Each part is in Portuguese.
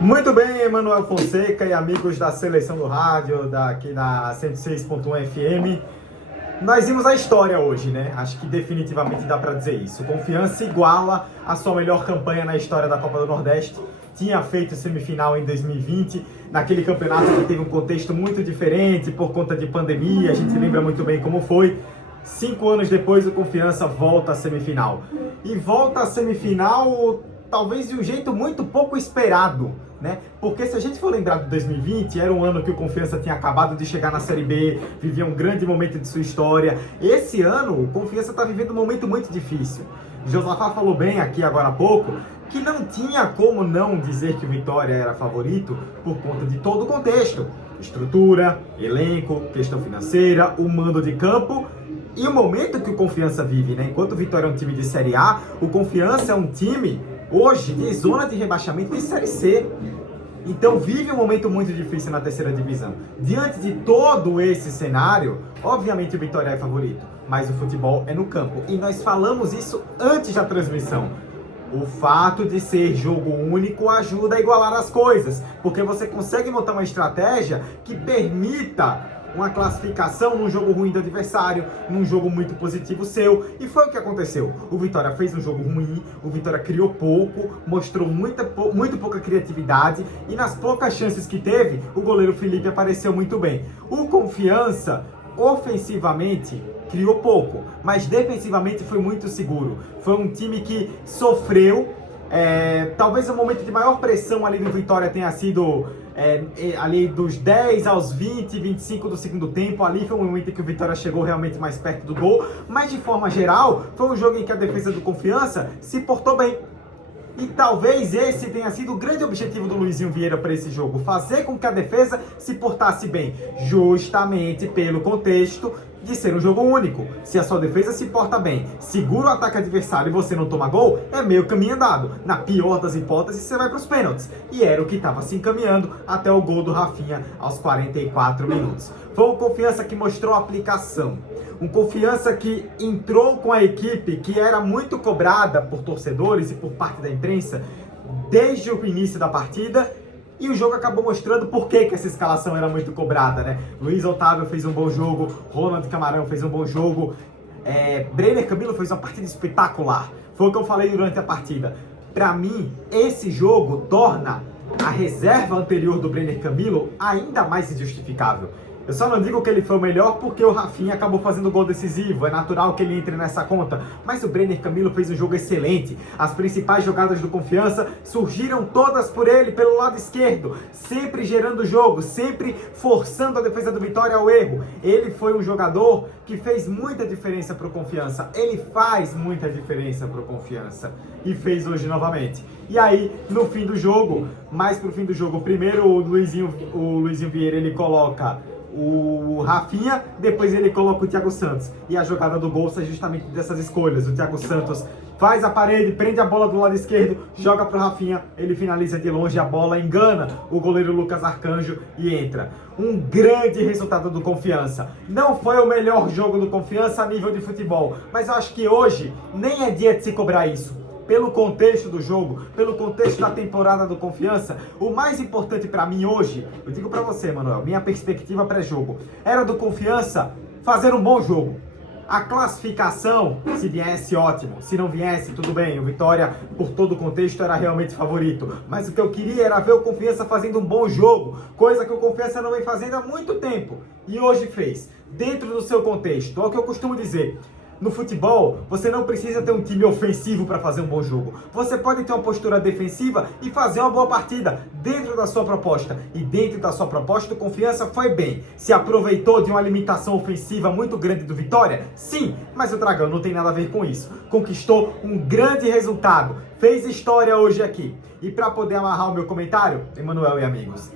Muito bem, Emanuel Fonseca e amigos da Seleção do Rádio, daqui da 106.1 FM. Nós vimos a história hoje, né? Acho que definitivamente dá para dizer isso. Confiança iguala a sua melhor campanha na história da Copa do Nordeste. Tinha feito semifinal em 2020, naquele campeonato que teve um contexto muito diferente por conta de pandemia, a gente lembra muito bem como foi. 5 anos depois, o Confiança volta à semifinal. E volta à semifinal, talvez de um jeito muito pouco esperado, né? Porque se a gente for lembrar de 2020, era um ano que o Confiança tinha acabado de chegar na Série B, vivia um grande momento de sua história. Esse ano, o Confiança está vivendo um momento muito difícil. Josafá falou bem aqui agora há pouco que não tinha como não dizer que o Vitória era favorito por conta de todo o contexto. Estrutura, elenco, questão financeira, o mando de campo e o momento que o Confiança vive, né? Enquanto o Vitória é um time de Série A, o Confiança é um time hoje de zona de rebaixamento de Série C. Então vive um momento muito difícil na terceira divisão. Diante de todo esse cenário, obviamente o Vitória é favorito, mas o futebol é no campo. E nós falamos isso antes da transmissão. O fato de ser jogo único ajuda a igualar as coisas, porque você consegue montar uma estratégia que permita uma classificação num jogo ruim do adversário, num jogo muito positivo seu, e foi o que aconteceu. O Vitória fez um jogo ruim, o Vitória criou pouco, mostrou muito pouca criatividade, e nas poucas chances que teve, o goleiro Felipe apareceu muito bem. O Confiança, ofensivamente, criou pouco, mas defensivamente foi muito seguro. Foi um time que sofreu. Talvez o momento de maior pressão ali do Vitória tenha sido ali dos 10 aos 20, 25 do segundo tempo. Ali foi um momento em que o Vitória chegou realmente mais perto do gol, mas de forma geral foi um jogo em que a defesa do Confiança se portou bem. E talvez esse tenha sido o grande objetivo do Luizinho Vieira para esse jogo, fazer com que a defesa se portasse bem, justamente pelo contexto de ser um jogo único. Se a sua defesa se porta bem, segura o ataque adversário e você não toma gol, é meio caminho andado. Na pior das hipóteses, você vai para os pênaltis. E era o que estava se encaminhando até o gol do Rafinha aos 44 minutos. Foi uma Confiança que mostrou a aplicação. Um Confiança que entrou com a equipe que era muito cobrada por torcedores e por parte da imprensa desde o início da partida. E o jogo acabou mostrando por que essa escalação era muito cobrada, né? Luiz Otávio fez um bom jogo, Ronald Camarão fez um bom jogo, Brenner Camilo fez uma partida espetacular. Foi o que eu falei durante a partida. Para mim, esse jogo torna a reserva anterior do Brenner Camilo ainda mais injustificável. Eu só não digo que ele foi o melhor porque o Rafinha acabou fazendo o gol decisivo. É natural que ele entre nessa conta. Mas o Brenner Camilo fez um jogo excelente. As principais jogadas do Confiança surgiram todas por ele, pelo lado esquerdo. Sempre gerando o jogo, sempre forçando a defesa do Vitória ao erro. Ele foi um jogador que fez muita diferença para o Confiança. Ele faz muita diferença para o Confiança. E fez hoje novamente. E aí, no fim do jogo, mais pro fim do jogo, primeiro o Luizinho Vieira, ele coloca o Rafinha, depois ele coloca o Thiago Santos. E a jogada do gol sai justamente dessas escolhas. O Thiago Santos faz a parede, prende a bola do lado esquerdo, joga pro Rafinha, ele finaliza de longe, a bola engana o goleiro Lucas Arcanjo e entra. Um grande resultado do Confiança. Não foi o melhor jogo do Confiança a nível de futebol, mas eu acho que hoje nem é dia de se cobrar isso. Pelo contexto do jogo, pelo contexto da temporada do Confiança, o mais importante para mim hoje, eu digo para você, Manuel, minha perspectiva pré-jogo, era do Confiança fazer um bom jogo. A classificação, se viesse, ótimo. Se não viesse, tudo bem. O Vitória, por todo o contexto, era realmente favorito. Mas o que eu queria era ver o Confiança fazendo um bom jogo, coisa que o Confiança não vem fazendo há muito tempo. E hoje fez, dentro do seu contexto. É o que eu costumo dizer. No futebol, você não precisa ter um time ofensivo para fazer um bom jogo. Você pode ter uma postura defensiva e fazer uma boa partida dentro da sua proposta. E dentro da sua proposta, o Confiança foi bem. Se aproveitou de uma limitação ofensiva muito grande do Vitória? Sim, mas o Dragão não tem nada a ver com isso. Conquistou um grande resultado. Fez história hoje aqui. E para poder amarrar o meu comentário, Emanuel e amigos,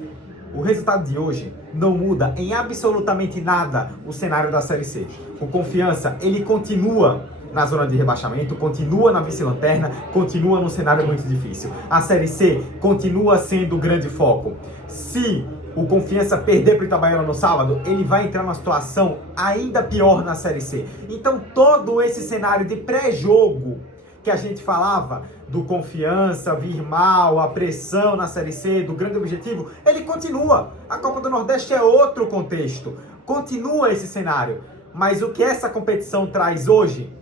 o resultado de hoje não muda em absolutamente nada o cenário da Série C. O Confiança, ele continua na zona de rebaixamento, continua na vice-lanterna, continua num cenário muito difícil. A Série C continua sendo o grande foco. Se o Confiança perder para o Itabaiana no sábado, ele vai entrar numa situação ainda pior na Série C. Então todo esse cenário de pré-jogo que a gente falava do Confiança vir mal, a pressão na Série C, do grande objetivo, ele continua. A Copa do Nordeste é outro contexto. Continua esse cenário. Mas o que essa competição traz hoje,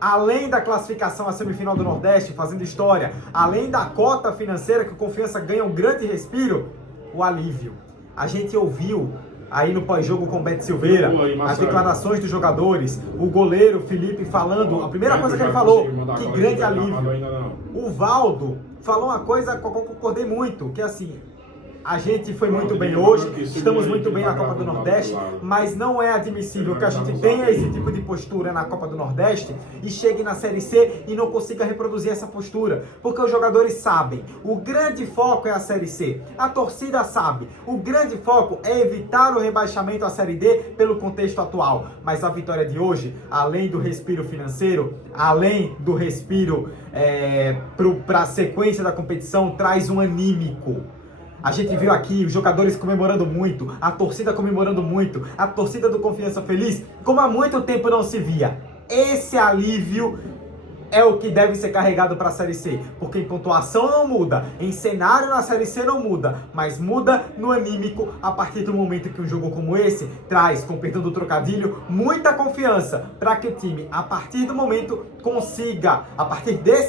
além da classificação à semifinal do Nordeste, fazendo história, além da cota financeira que o Confiança ganha um grande respiro, o alívio. A gente ouviu aí no pós-jogo com o Beto Silveira, as declarações dos jogadores, o goleiro Felipe falando, a primeira coisa que ele falou, que grande alívio. O Valdo falou uma coisa com a qual eu concordei muito, que é assim, a gente foi muito bem hoje, estamos muito bem na Copa do Nordeste, mas não é admissível que a gente tenha esse tipo de postura na Copa do Nordeste e chegue na Série C e não consiga reproduzir essa postura, porque os jogadores sabem, o grande foco é a Série C, a torcida sabe, o grande foco é evitar o rebaixamento à Série D pelo contexto atual, mas a vitória de hoje, além do respiro financeiro, além do respiro para a sequência da competição, traz um anímico. A gente viu aqui os jogadores comemorando muito, a torcida comemorando muito, a torcida do Confiança feliz, como há muito tempo não se via. Esse alívio é o que deve ser carregado para a Série C, porque em pontuação não muda, em cenário na Série C não muda, mas muda no anímico a partir do momento que um jogo como esse traz, com perdão do trocadilho, muita confiança para que o time, a partir desse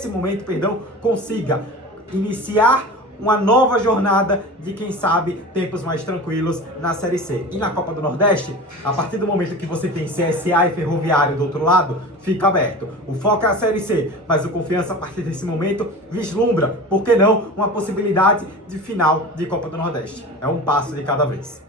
momento, consiga iniciar uma nova jornada de, quem sabe, tempos mais tranquilos na Série C. E na Copa do Nordeste, a partir do momento que você tem CSA e Ferroviário do outro lado, fica aberto. O foco é a Série C, mas o Confiança, a partir desse momento, vislumbra, por que não, uma possibilidade de final de Copa do Nordeste. É um passo de cada vez.